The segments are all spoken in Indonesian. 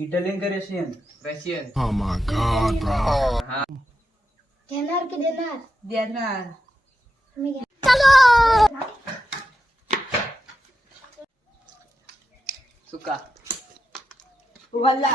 Italian ke Russian? Russian. Oh my God, Dinner ke dinner? Dinner. Hello. Suka. Wala.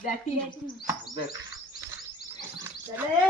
Dati. Dati.